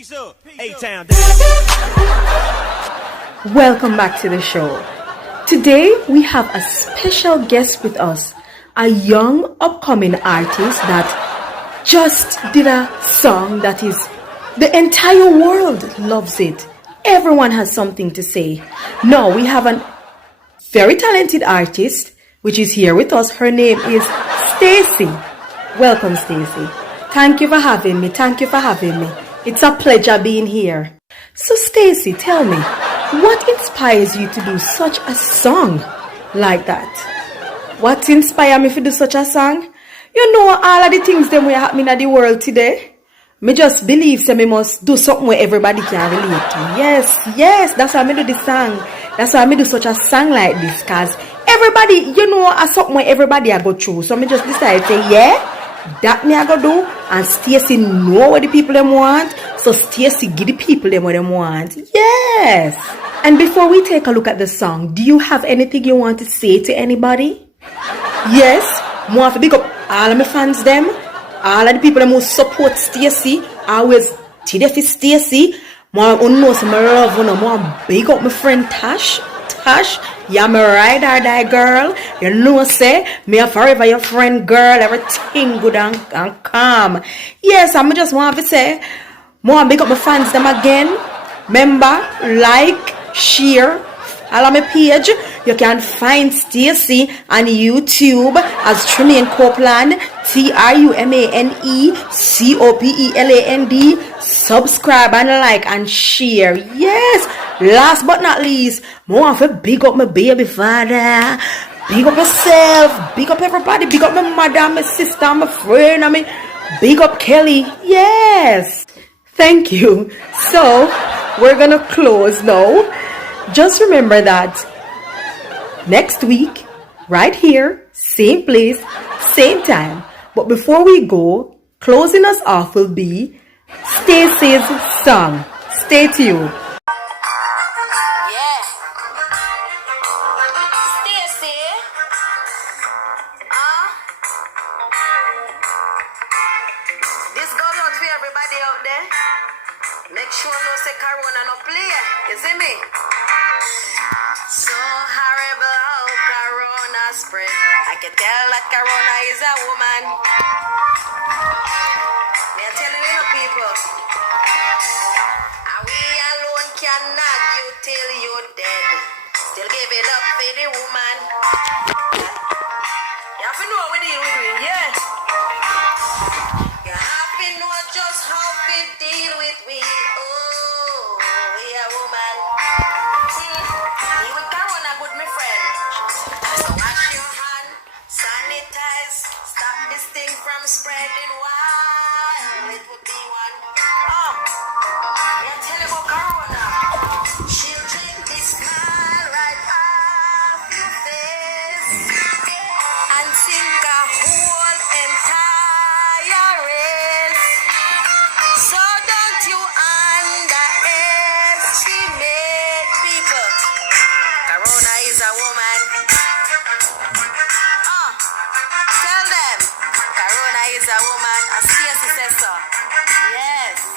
Peace up. A-Town. Welcome back to the show. Today we have a special guest with us, a young upcoming artist that just did a song that is the entire world loves it. Everyone has something to say. Now we have a very talented artist which is here with us. Her name is Stacy. Welcome, Stacy. Thank you for having me. It's a pleasure being here. So Stacy, tell me, what inspires you to do such a song like that? What inspired me to do such a song? You know, all of the things that are happening in the world today, me just believe me must do something where everybody can relate to. Yes, that's why I do this song. That's why I do such a song like this, cause everybody, you know, something where everybody I go through. So I just decided to say, yeah, that me I go do, and Stacy know what the people them want, so Stacy give the people them what them want. Yes. And before we take a look at the song, do you have anything you want to say to anybody? Yes. I want to big up all of my fans them, all of the people them who support Stacy, always today for Stacy. I know some love, I want big up my friend Tash, yeah, me ride or die girl. You know, say, me a forever your friend girl. Everything good and calm. Yes, I just want to say, more big up my fans them again. Remember, like, share, follow my page. You can find Stacy on YouTube as Trumane Copeland, TrumaneCopeland. Subscribe and like and share. Yes. Last but not least, I want to big up my baby father. Big up yourself. Big up everybody. Big up my mother, my sister, my friend. Big up Kelly. Yes. Thank you. So, we're going to close now. Just remember that next week, right here, same place, same time. But before we go, closing us off will be Stacy's song. Stay tuned. Yeah. Stacy. This goes out for everybody out there. Make sure no say Corona no play. You see me? So horrible how Corona spread. I can tell that Corona is a woman. They're telling you people. And we alone can nag you till you're dead. Still give it up for the woman. You have to know what we deal with, yeah. You have to know just how to deal with we. Oh, we a woman. Even Corona good, my friend. So wash your hand, sanitize, stop this thing from spreading wild. It would be one.